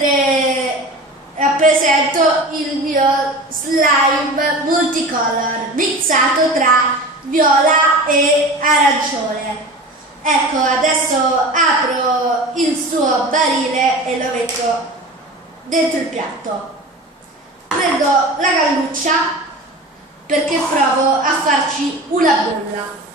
mentre rappresento il mio slime multicolor mixato tra viola e arancione. Ecco, adesso apro il suo barile e lo metto dentro il piatto. Prendo la cannuccia perché provo a farci una bolla.